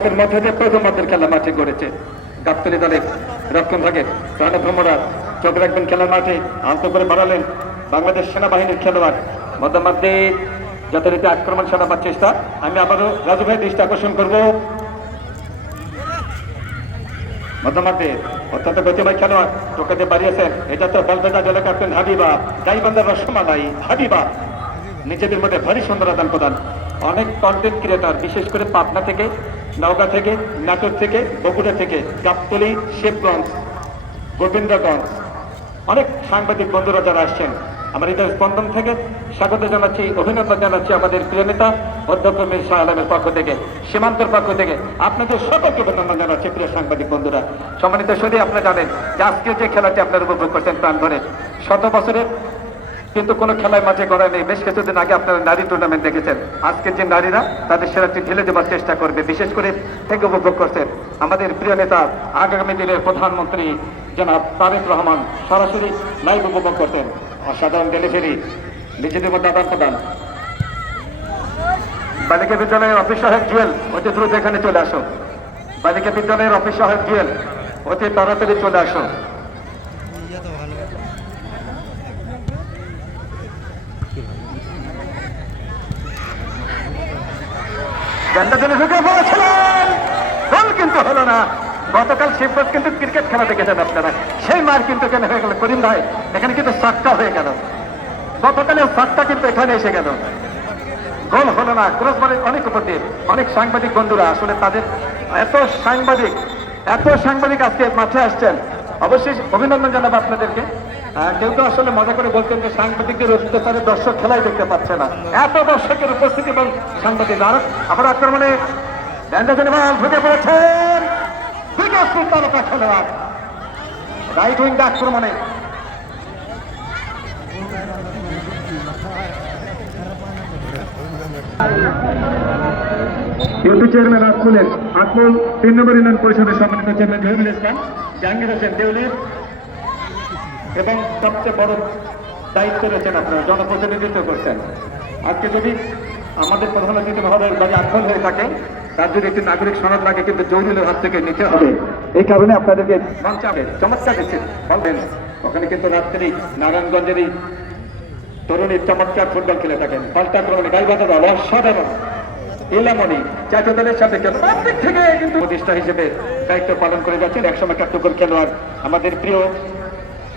মধ্যে দিয়ে প্রথম খেলা মাঠে গাবতলি দলের রক্ষণ ভাগে রানা ভ্রমরা চোখ রাখবেন খেলার মাঠে করে বাড়ালেন বাংলাদেশ সেনাবাহিনীর খেলোয়াড়। মধ্যমাধ্যে আক্রমণ চেষ্টা আমি আবারও রাজু ভাই দৃষ্টি আকর্ষণ করব। মধ্যমাধ্যে অত্যন্ত গতিময় খেলোয়াড় টোকাতে বাড়িয়েছেন। এটা তো বলবেদা জেলা ক্যাপ্টেন হাবিবা। গাইবান্ধার রসমালাই হাবিবা। নিজেদের মধ্যে ভারী সুন্দর আদান প্রদান। অনেক কন্টেন্ট ক্রিয়েটার বিশেষ করে পাবনা থেকে, নওগাঁ থেকে, নাটোর থেকে, বগুড়া থেকে, গাবতলি, শিবগঞ্জ, গোবিন্দগঞ্জ, অনেক সাংবাদিক বন্ধুরা যারা আসছেন, আমার হৃদয় স্পন্দন থেকে স্বাগত জানাচ্ছি, অভিনন্দন জানাচ্ছি আমাদের প্রিয় নেতা, অধ্যক্ষ মীর শাহ আলমের পক্ষ থেকে, সীমান্তের পক্ষ থেকে। আপনাদের সকলকে অভিনন্দন জানাচ্ছি, প্রিয় সাংবাদিক বন্ধুরা। সম্মানিত সদি, আপনারা জানেন যে আজকে যে খেলাটি আপনারা উপভোগ করছেন প্রাণ ধরে শত বছরের কিন্তু কোনো খেলায় মাঠে করা নেই। বেশ কিছুদিন আগে আপনারা নারী টুর্নামেন্ট দেখেছেন। আজকে যে নারীরা, তাদের সেরাটি ঢেলে দেওয়ার চেষ্টা করবে। বিশেষ করে থেকে উপভোগ করছেন আমাদের প্রিয় নেতা, আগামী দিনের প্রধানমন্ত্রী জনাব তারেক রহমান সরাসরি লাইভ উপভোগ করতেন অসাধারণ ডেলিভারি নিজেদের মধ্যে আদান প্রদান বালিকা বিদ্যালয়ের অফিস সহায়ক জুয়েল, অতি দ্রুত এখানে চলে আসো বালিকা বিদ্যালয়ের অফিস সহায়ক জুয়েল, অতি তাড়াতাড়ি চলে আসো জন্য ঢুকে পড়েছিলেন। গোল কিন্তু হলো না। গতকাল শিবরাজ কিন্তু ক্রিকেট খেলা দেখেছেন আপনারা। সেই মার কিন্তু কেন হয়ে গেল? করিম ভাই, এখানে কিন্তু সাতটা হয়ে গেল। গতকালের সাতটা কিন্তু এখানে এসে গেল। গোল হলো না। ক্রস মানে অনেক উপর দিয়ে অনেক সাংবাদিক বন্ধুরা আসলে তাদের এত সাংবাদিক এত সাংবাদিক আজকে মাঠে আসছেন। অবশ্যই অভিনন্দন জানাব আপনাদেরকে। কেউ কেউ আসলে মজা করে বলতেন যে সাংবাদিকদের অত্যাচারে দর্শক খেলাই দেখতে পাচ্ছে না। এত দর্শকের উপস্থিতি এবং সাংবাদিক। আর আবার আক্রমণে ঢুকে পড়েছেন বিকাশপুর খেলোয়াড়। রাইট উইং আক্রমণে ইউপি চেয়ারম্যান আজকুলের আজকুল তিন নম্বর ইউনিয়ন পরিষদের সম্মানিত চেয়ারম্যান জহিরুল ইসলাম, জাহাঙ্গীর হোসেন দেউলির এবং সবচেয়ে বড় দায়িত্ব রয়েছেন আপনারা, জনপ্রতিনিধিত্ব করছেন। আজকে যদি আমাদের প্রধান অতিথি মহোদয়ের বাড়ি আক্রমণ হয়ে থাকে রাজ্যের একটি নাগরিক সনদ লাগে, কিন্তু জরুরি হাত থেকে নিতে হবে। এই কারণে আপনাদেরকে মঞ্চাবে চমৎকার দিচ্ছেন বলবেন ওখানে কিন্তু রাত্রি নারায়ণগঞ্জের এই তরুণী চমৎকার ফুটবল খেলে থাকেন। পাল্টা আক্রমণে গাইবান্ধা দল অসাধারণ ইলামনি জাতীয় দলের সাথে প্রত্যেক থেকে কিন্তু প্রতিষ্ঠা হিসেবে দায়িত্ব পালন করে যাচ্ছেন একসময় কার্যকর খেলোয়াড় আমাদের প্রিয়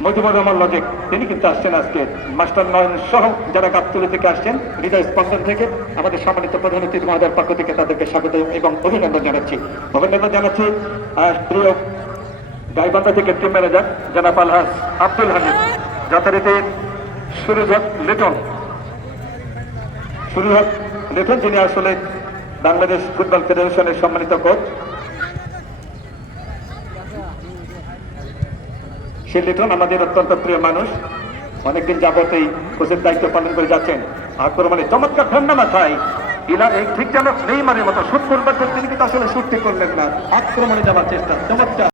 মজিবুর রহমান লজিক। তিনি কিন্তু আসছেন আজকে। মাস্টার নয়ন সহ যারা গাবতলি থেকে আসছেন, হৃদয় স্পন্দন থেকে, আমাদের সম্মানিত প্রধান অতিথি মহোদয়ের পক্ষ থেকে তাদেরকে স্বাগত এবং অভিনন্দন জানাচ্ছি। অভিনন্দন জানাচ্ছি প্রিয় গাইবান্ধা থেকে টিম ম্যানেজার জনাব আলহাজ আব্দুল হামিদ। যথারীতি সুরজ লিটন। সুরজ লিটন, যিনি আসলে বাংলাদেশ ফুটবল ফেডারেশনের সম্মানিত কোচ সে আমাদের অত্যন্ত প্রিয় মানুষ। অনেকদিন যাবত এই কোচের দায়িত্ব পালন করে যাচ্ছেন। আক্রমণে চমৎকার ঠান্ডা মাথায়। এই ঠিক যেন নেই মানে মতো শুট করবার তিনি কিন্তু আসলে শুটটি করলেন না। আক্রমণে যাওয়ার চেষ্টা, চমৎকার।